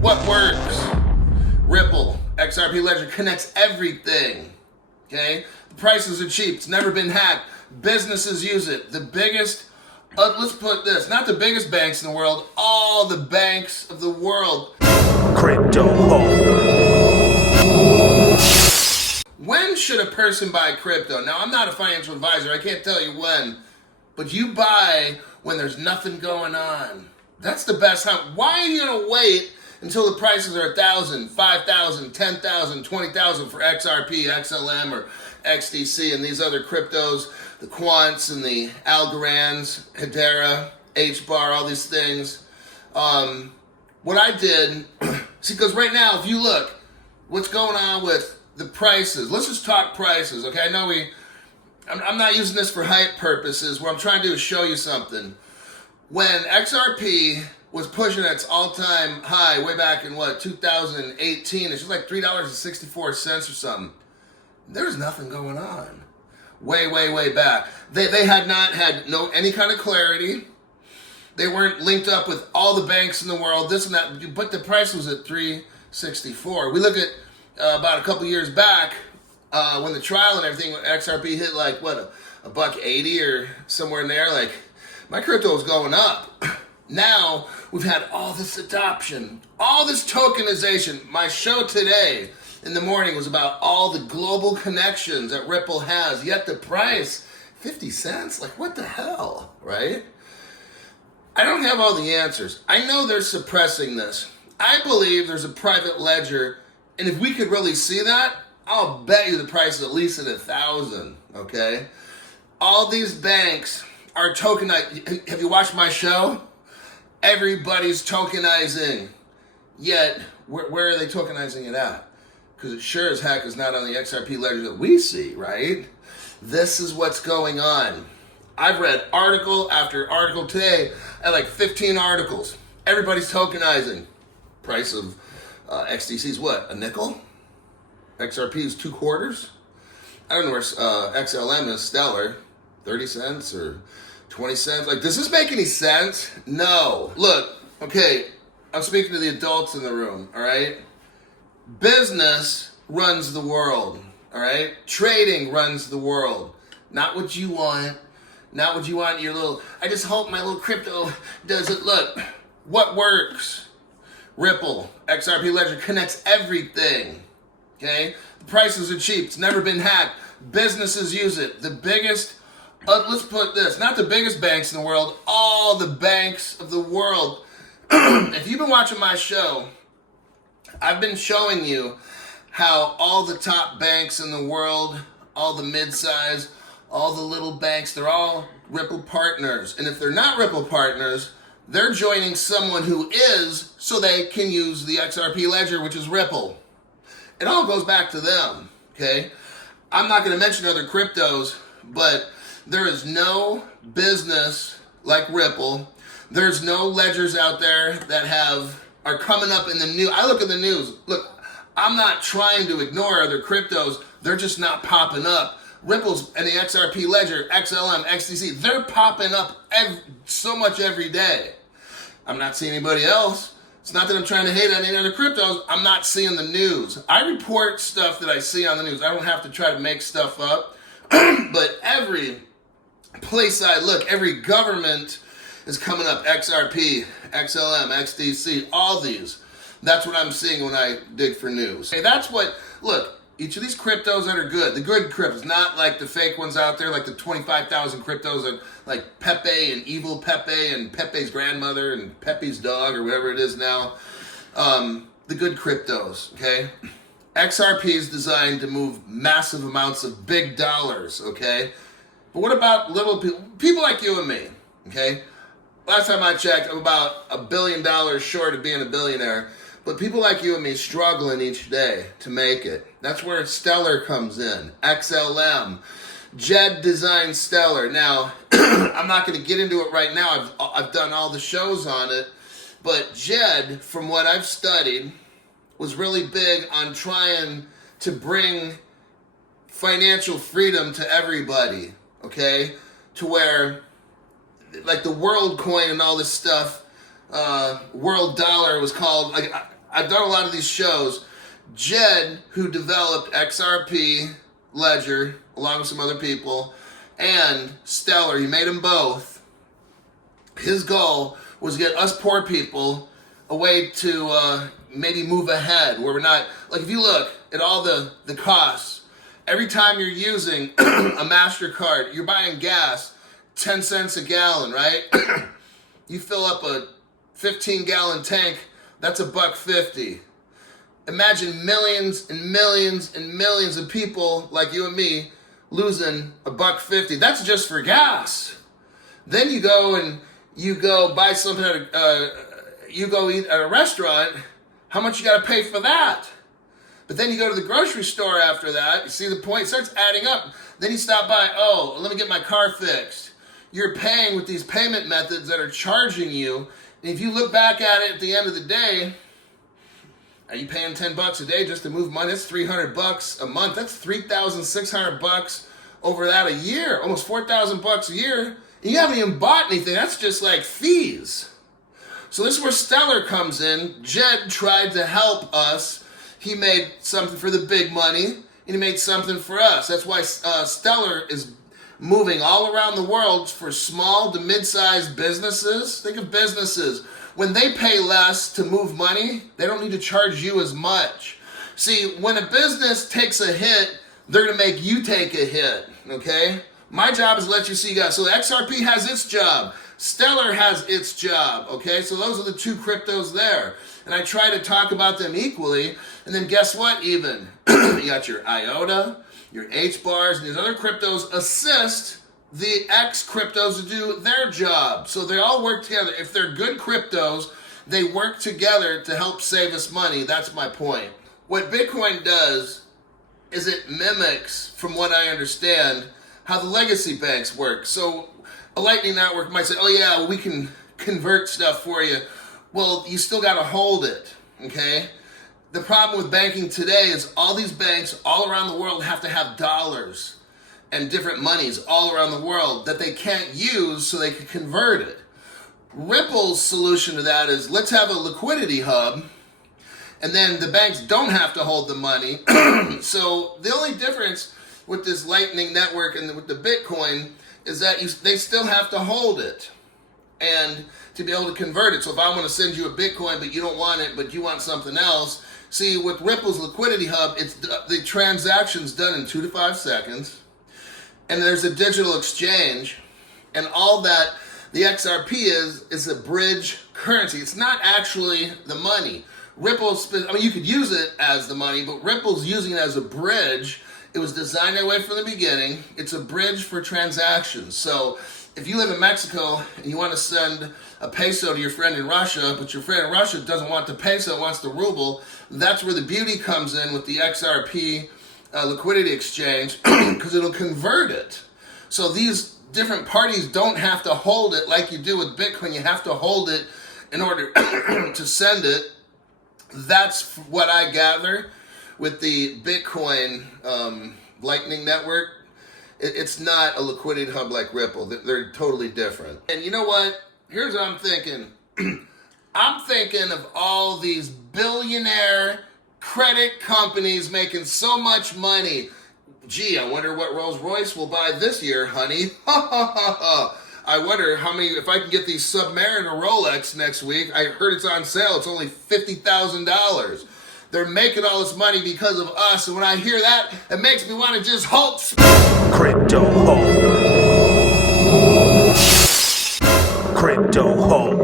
What works? Ripple, XRP Ledger connects everything. Okay? The prices are cheap. It's never been hacked. Businesses use it. The biggest, let's put this, not the biggest banks in the world, all the banks of the world. Crypto home. When should a person buy crypto? Now, I'm not a financial advisor. I can't tell you when. But you buy when there's nothing going on. That's the best time. Why are you going to wait until the prices are 1,000, 5,000, 10,000, 20,000 for XRP, XLM, or XDC and these other cryptos, the quants and the Algorands, Hedera, HBAR, all these things? What I did, see, because right now, if you look, what's going on with the prices, let's just talk prices, okay? I know I'm not using this for hype purposes. What I'm trying to do is show you something. When XRP was pushing its all-time high way back in, 2018, it's just like $3.64 or something. There was nothing going on. Way back. They had not had any kind of clarity. They weren't linked up with all the banks in the world, this and that, but the price was at $3.64. We look at about a couple years back, when the trial and everything, XRP hit like, $1.80 or somewhere in there, like, my crypto was going up. Now, we've had all this adoption, all this tokenization. My show today in the morning was about all the global connections that Ripple has, yet the price, 50 cents? Like, what the hell, right? I don't have all the answers. I know they're suppressing this. I believe there's a private ledger, and if we could really see that, I'll bet you the price is at least at 1,000, okay? All these banks are tokenized. Have you watched my show? Everybody's tokenizing. Yet, where are they tokenizing it at? Because it sure as heck is not on the XRP ledger that we see, right? This is what's going on. I've read article after article today. I had like 15 articles. Everybody's tokenizing. Price of XDC is what? A nickel? XRP is 2 quarters? I don't know where XLM is, Stellar. 30 cents or 20 cents? Like, does this make any sense? No. Look, okay, I'm speaking to the adults in the room, all right? Business runs the world, all right? Trading runs the world. Not what you want. Not what you want in your little, I just hope my little crypto does it. Look, what works? Ripple, XRP Ledger connects everything, okay? The prices are cheap. It's never been hacked. Businesses use it. The biggest, let's put this, not the biggest banks in the world, all the banks of the world. If you've been watching my show, I've been showing you how all the top banks in the world, all the mid-size, all the little banks, they're all Ripple partners. And if they're not Ripple partners, they're joining someone who is, so they can use the XRP Ledger, which is Ripple. It all goes back to them, okay? I'm not going to mention other cryptos, but there is no business like Ripple. There's no ledgers out there that are coming up in the news. I look at the news. Look, I'm not trying to ignore other cryptos. They're just not popping up. Ripple's and the XRP Ledger, XLM, XDC, they're popping up so much every day. I'm not seeing anybody else. It's not that I'm trying to hate on any other cryptos. I'm not seeing the news. I report stuff that I see on the news. I don't have to try to make stuff up. But every place I look, every government is coming up. XRP, XLM, XDC, all these. That's what I'm seeing when I dig for news. Hey, that's what, look, each of these cryptos that are good, the good cryptos, not like the fake ones out there, like the 25,000 cryptos that like Pepe and Evil Pepe and Pepe's grandmother and Pepe's dog or whatever it is now. The good cryptos, okay? XRP is designed to move massive amounts of big dollars, okay? But what about little people like you and me, okay? Last time I checked, I'm about $1 billion short of being a billionaire. But people like you and me struggling each day to make it. That's where Stellar comes in. XLM. Jed designed Stellar. Now, I'm not going to get into it right now. I've done all the shows on it. But Jed, from what I've studied, was really big on trying to bring financial freedom to everybody. Okay? To where, like the world coin and all this stuff, world dollar was called, like, I've done a lot of these shows. Jed, who developed XRP Ledger, along with some other people, and Stellar, he made them both. His goal was to get us poor people a way to maybe move ahead, where we're not, like if you look at all the costs, every time you're using a MasterCard, you're buying gas, 10 cents a gallon, right? You fill up a 15-gallon tank, that's $1.50. Imagine millions and millions and millions of people like you and me losing $1.50. That's just for gas. Then you go buy something you go eat at a restaurant. How much you got to pay for that? But then you go to the grocery store after that. You see the point? It starts adding up. Then you stop by. Oh, let me get my car fixed. You're paying with these payment methods that are charging you. And if you look back at it at the end of the day, are you paying $10 a day just to move money? That's $300 a month. That's $3,600 over that a year. Almost $4,000 a year. And you haven't even bought anything. That's just like fees. So this is where Stellar comes in. Jed tried to help us. He made something for the big money, and he made something for us. That's why Stellar is moving all around the world for small to mid-sized businesses. Think of businesses. When they pay less to move money, they don't need to charge you as much. See, when a business takes a hit, they're going to make you take a hit, okay? My job is to let you see guys. So XRP has its job. Stellar has its job, okay? So those are the two cryptos there. And I try to talk about them equally. And then guess what even? You got your IOTA, your HBARs, and these other cryptos assist the X cryptos to do their job. So they all work together. If they're good cryptos, they work together to help save us money. That's my point. What Bitcoin does is it mimics, from what I understand, how the legacy banks work. So a Lightning Network might say, oh yeah, we can convert stuff for you. Well, you still got to hold it, okay? The problem with banking today is all these banks all around the world have to have dollars and different monies all around the world that they can't use so they can convert it. Ripple's solution to that is let's have a liquidity hub, and then the banks don't have to hold the money. So the only difference with this Lightning Network and with the Bitcoin is that they still have to hold it and to be able to convert it. So if I want to send you a Bitcoin, but you don't want it, but you want something else, see, with Ripple's liquidity hub, it's the transaction's done in 2 to 5 seconds, and there's a digital exchange, and all that the XRP is a bridge currency. It's not actually the money. Ripple's, I mean, you could use it as the money, but Ripple's using it as a bridge. It was designed that way from the beginning. It's a bridge for transactions. So if you live in Mexico and you want to send a peso to your friend in Russia, but your friend in Russia doesn't want the peso, wants the ruble, that's where the beauty comes in with the XRP liquidity exchange, because it'll convert it. So these different parties don't have to hold it like you do with Bitcoin. You have to hold it in order to send it. That's what I gather with the Bitcoin Lightning Network. It's not a liquidity hub like Ripple. They're totally different. And you know what? Here's what I'm thinking. I'm thinking of all these billionaire credit companies making so much money. Gee, I wonder what Rolls Royce will buy this year, honey. I wonder how many, if I can get these Submariner Rolex next week. I heard it's on sale. It's only $50,000. They're making all this money because of us. And when I hear that, it makes me want to just hope. Crypto Hope. Crypto Hope.